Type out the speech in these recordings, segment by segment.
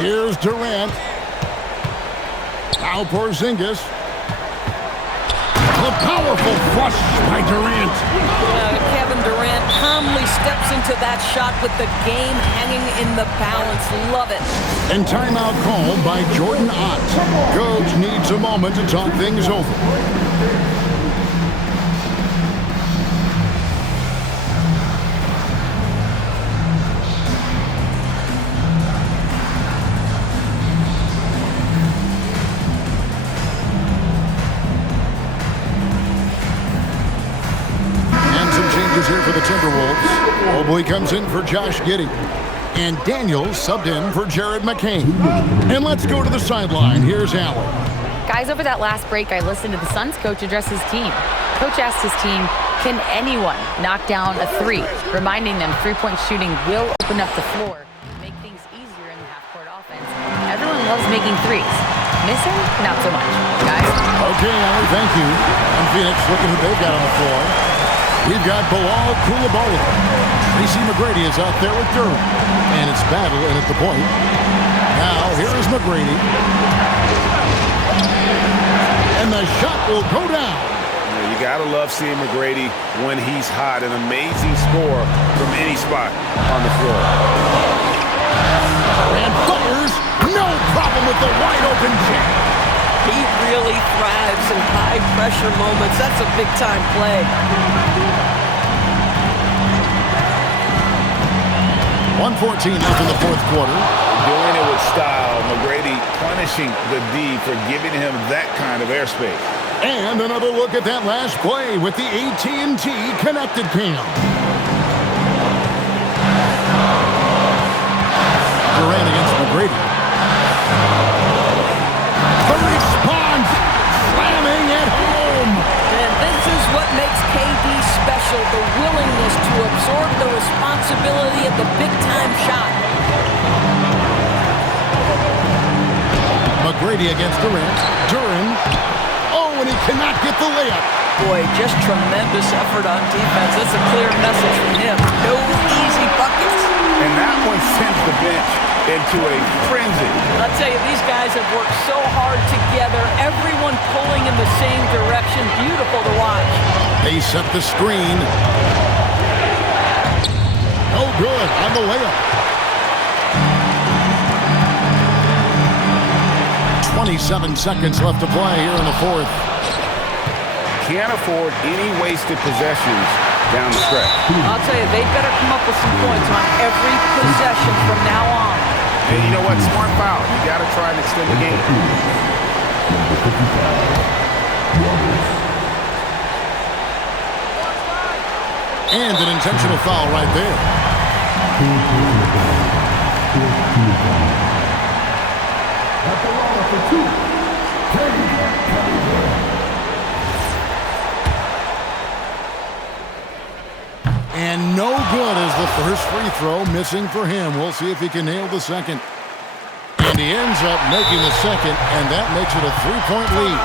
Here's Durant. Now Porzingis. A powerful flush by Durant. Kevin Durant calmly steps into that shot with the game hanging in the balance. Love it. And timeout called by Jordan Ott. Coach needs a moment to talk things over. Here for the Timberwolves. Mobley comes in for Josh Giddey. And Daniels subbed in for Jared McCain. And let's go to the sideline. Here's Allen. Guys, over that last break, I listened to the Suns coach address his team. Coach asked his team, can anyone knock down a three? Reminding them three-point shooting will open up the floor, make things easier in the half-court offense. Everyone loves making threes. Missing? Not so much. Guys? Okay, Allen, thank you. And Phoenix looking who they've got on the floor. We've got Bilal Coulibaly. Tracy McGrady is out there with Durham. And it's battle in at the point. Now, here is McGrady. And the shot will go down. You got to love seeing McGrady when he's hot. An amazing score from any spot on the floor. And fires. No problem with the wide-open jam. He really thrives in high-pressure moments. That's a big-time play. 1:14 left in the fourth quarter. Doing it with style. McGrady punishing the D for giving him that kind of airspace. And another look at that last play with the AT&T Connected Cam. Durant against McGrady. The response, slamming at home. And this is what makes KD special, the willingness to absorb the responsibility of the big-time shot. McGrady against Durant. Durant. Oh, and he cannot get the layup. Boy, just tremendous effort on defense. That's a clear message from him. No easy buckets. And that one sends the bench into a frenzy. I'll tell you, these guys have worked so hard together. Everyone pulling in the same direction. Beautiful to watch. They set the screen. No good on the layup. 27 seconds left to play here in the fourth. Can't afford any wasted possessions down the stretch. I'll tell you, they better come up with some points on every possession from now on. And you know what? Smart foul. You got to try and extend the game. And an intentional foul right there. And no good as the first free throw missing for him. We'll see if he can nail the second. And he ends up making the second, and that makes it a three-point lead.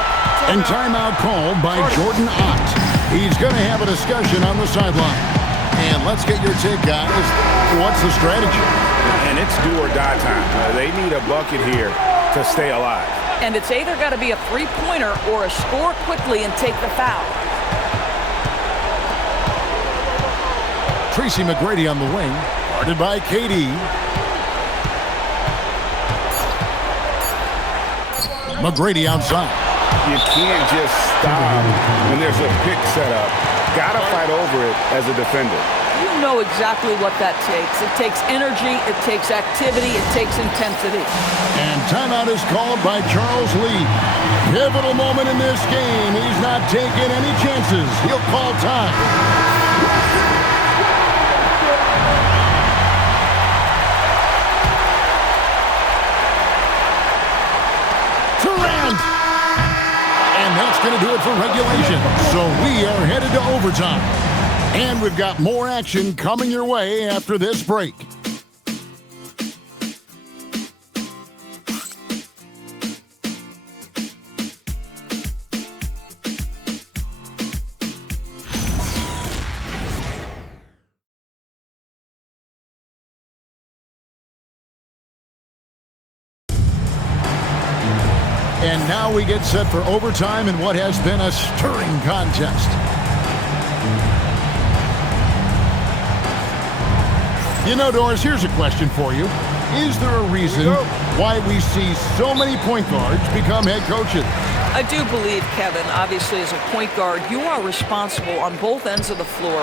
And timeout called by Jordan Ott. He's going to have a discussion on the sideline. And let's get your take, guys. What's the strategy? And it's do or die time. They need a bucket here to stay alive. And it's either got to be a three-pointer or a score quickly and take the foul. Tracy McGrady on the wing, guarded by KD. McGrady outside. You can't just stop when there's a pick set up. Got to fight over it as a defender. You know exactly what that takes. It takes energy, it takes activity, it takes intensity. And timeout is called by Charles Lee. Pivotal moment in this game. He's not taking any chances. He'll call time. Durant! And that's going to do it for regulation. So we are headed to overtime. And we've got more action coming your way after this break. And now we get set for overtime in what has been a stirring contest. You know, Doris, here's a question for you. Is there a reason why we see so many point guards become head coaches? I do believe, Kevin, obviously as a point guard, you are responsible on both ends of the floor.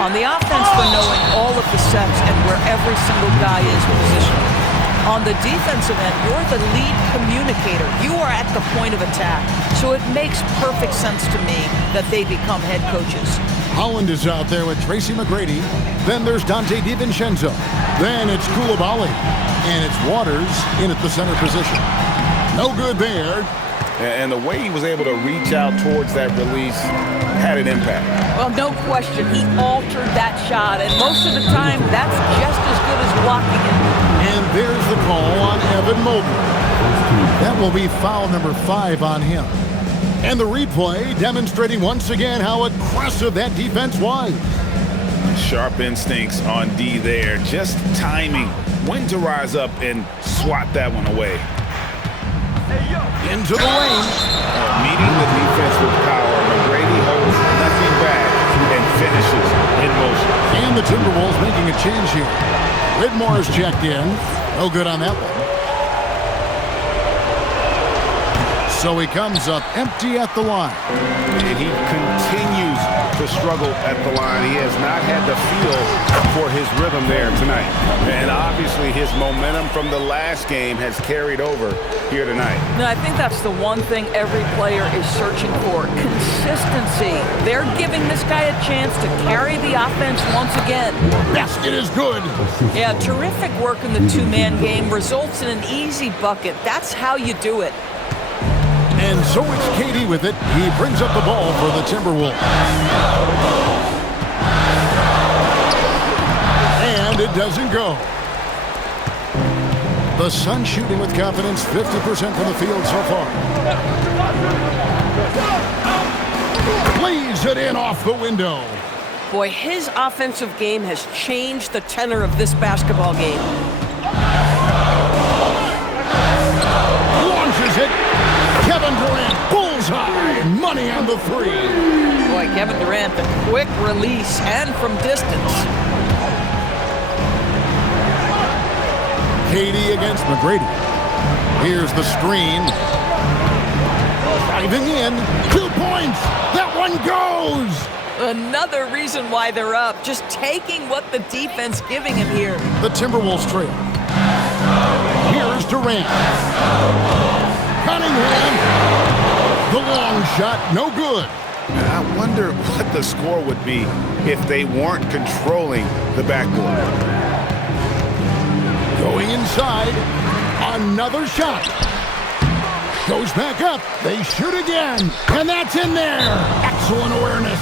On the offense for knowing all of the sets and where every single guy is positioned. On the defensive end, you're the lead communicator. You are at the point of attack. So it makes perfect sense to me that they become head coaches. Holland is out there with Tracy McGrady. Then there's Dante DiVincenzo. Then it's Coulibaly. And it's Waters in at the center position. No good there. And the way he was able to reach out towards that release had an impact. Well, no question. He altered that shot. And most of the time, that's just as good as blocking it. And there's the call on Evan Mobley. That will be foul number 5 on him. And the replay demonstrating once again how aggressive that defense was. Sharp instincts on D there. Just timing when to rise up and swat that one away. Into the lane. Meeting the defense with power. McGrady holds nothing back and finishes in motion. And the Timberwolves making a change here. Whitmore is checked in. No good on that one. So he comes up empty at the line. And he continues to struggle at the line. He has not had the feel for his rhythm there tonight. And obviously his momentum from the last game has carried over here tonight. No, I think that's the one thing every player is searching for. Consistency. They're giving this guy a chance to carry the offense once again. Basket is good. Yeah, terrific work in the two-man game results in an easy bucket. That's how you do it. And so it's KD with it. He brings up the ball for the Timberwolves. And it doesn't go. The Suns shooting with confidence, 50% from the field so far. Plays it in off the window. Boy, his offensive game has changed the tenor of this basketball game. Launches it. Kevin Durant, bullseye, money on the 3. Boy, Kevin Durant, the quick release and from distance. KD against McGrady. Here's the screen. Driving in, 2 points. That one goes. Another reason why they're up, just taking what the defense giving him here. The Timberwolves trail. Here's Durant. Cunningham. The long shot, no good. I wonder what the score would be if they weren't controlling the backboard. Going inside. Another shot. Goes back up. They shoot again. And that's in there. Excellent awareness.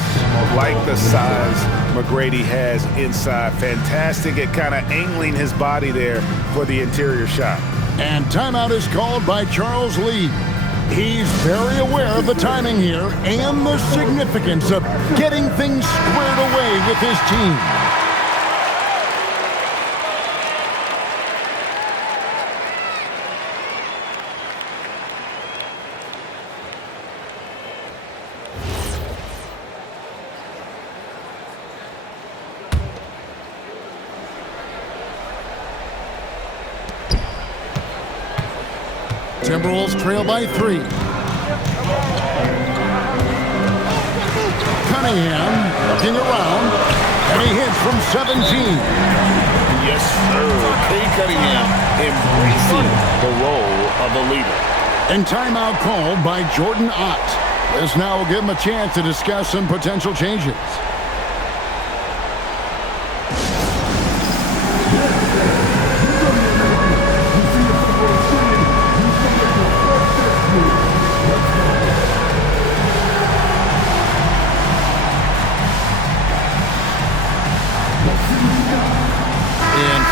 Like the size McGrady has inside. Fantastic at kind of angling his body there for the interior shot. And timeout is called by Charles Lee. He's very aware of the timing here and the significance of getting things squared away with his team. Timberwolves trail by 3. Cunningham looking around, and he hits from 17. Yes, sir. Cade Cunningham embracing the role of a leader. And timeout called by Jordan Ott. This now will give him a chance to discuss some potential changes.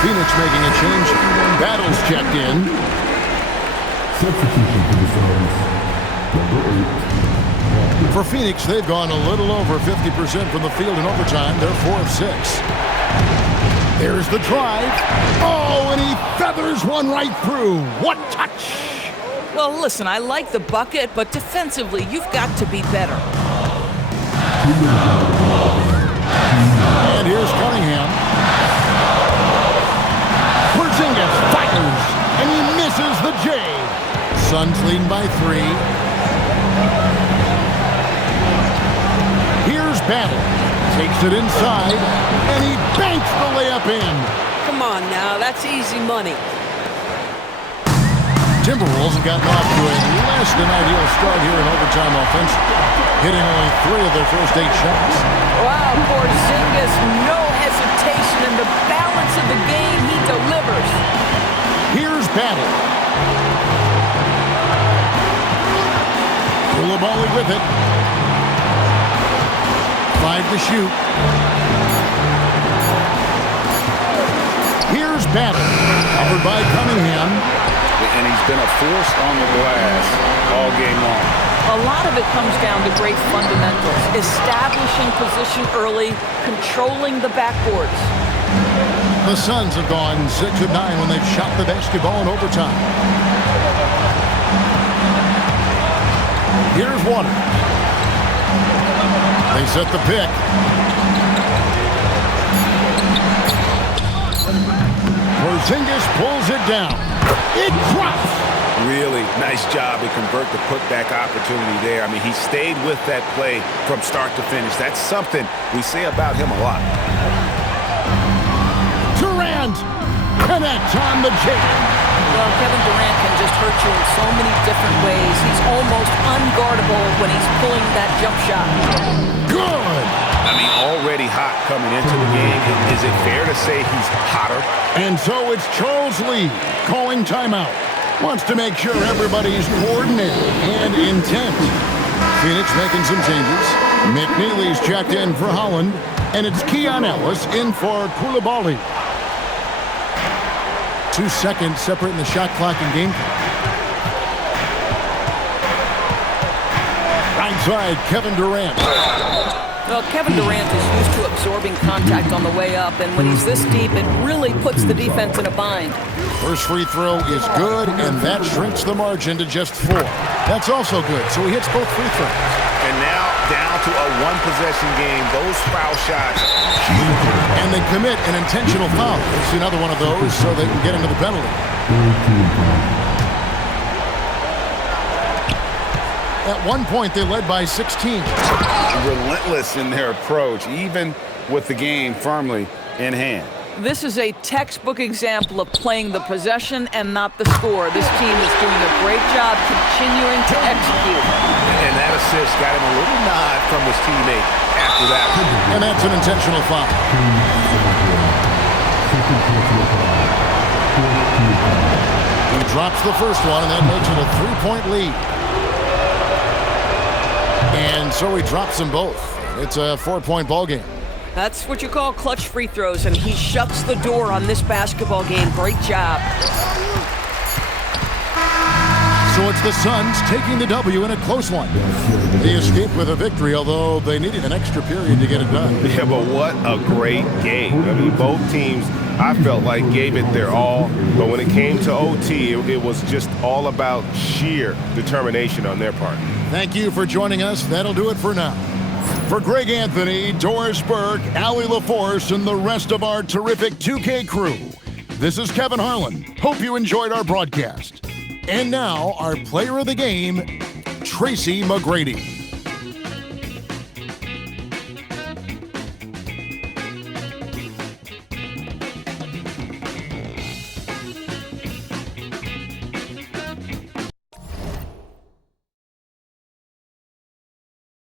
Phoenix making a change. Battles checked in. For Phoenix, they've gone a little over 50% from the field in overtime. They're 4 of 6. There's the drive. Oh, and he feathers one right through. What touch! Well, listen, I like the bucket, but defensively, you've got to be better. And here's Cunningham. Porzingis fires, and he misses the J. Suns leading by 3. Here's Battle. Takes it inside, and he banks the layup in. Come on now, that's easy money. Timberwolves have gotten off to a less than ideal start here in overtime offense, hitting only 3 of their first 8 shots. Wow, Porzingis, no hesitation in the balance of the game. He delivers. Here's Battle. Coulibaly with it. 5 to shoot. Here's Battle. Covered by Cunningham. And he's been a force on the glass all game long. A lot of it comes down to great fundamentals. Establishing position early, controlling the backboards. The Suns have gone 6 of 9 when they've shot the basketball in overtime. Here's Waters. They set the pick. Porzingis pulls it down. It drops. Really nice job to convert the putback opportunity there. I mean, he stayed with that play from start to finish. That's something we say about him a lot. Durant connects on the jam. Well, Kevin Durant can just hurt you in so many different ways. He's almost unguardable when he's pulling that jump shot. Good. I mean, already hot coming into the game. Is it fair to say he's hotter? And so it's Charles Lee calling timeout. Wants to make sure everybody's coordinated and intent. Phoenix making some changes. McNeely's checked in for Holland. And it's Keon Ellis in for Coulibaly. 2 seconds separating the shot clock and game clock. Right side, Kevin Durant. Well, Kevin Durant is used to absorbing contact on the way up, and when he's this deep, it really puts the defense in a bind. First free throw is good, and that shrinks the margin to just 4. That's also good, so he hits both free throws. And now down to a one-possession game. Those foul shots. And they commit an intentional foul. It's another one of those so they can get into the penalty. At one point, they led by 16. Relentless in their approach, even with the game firmly in hand. This is a textbook example of playing the possession and not the score. This team is doing a great job continuing to execute. And that assist got him a little nod from his teammate after that. And that's an intentional foul. He drops the first one, and that makes it a 3-point lead. And so he drops them both. It's a 4-point ball game. That's what you call clutch free throws, and he shuts the door on this basketball game. Great job. So it's the Suns taking the W in a close one. They escaped with a victory, although they needed an extra period to get it done. Yeah, but what a great game. I mean, both teams, I felt like, gave it their all. But when it came to OT, it was just all about sheer determination on their part. Thank you for joining us. That'll do it for now. For Greg Anthony, Doris Burke, Allie LaForce, and the rest of our terrific 2K crew, this is Kevin Harlan. Hope you enjoyed our broadcast. And now, our player of the game, Tracy McGrady.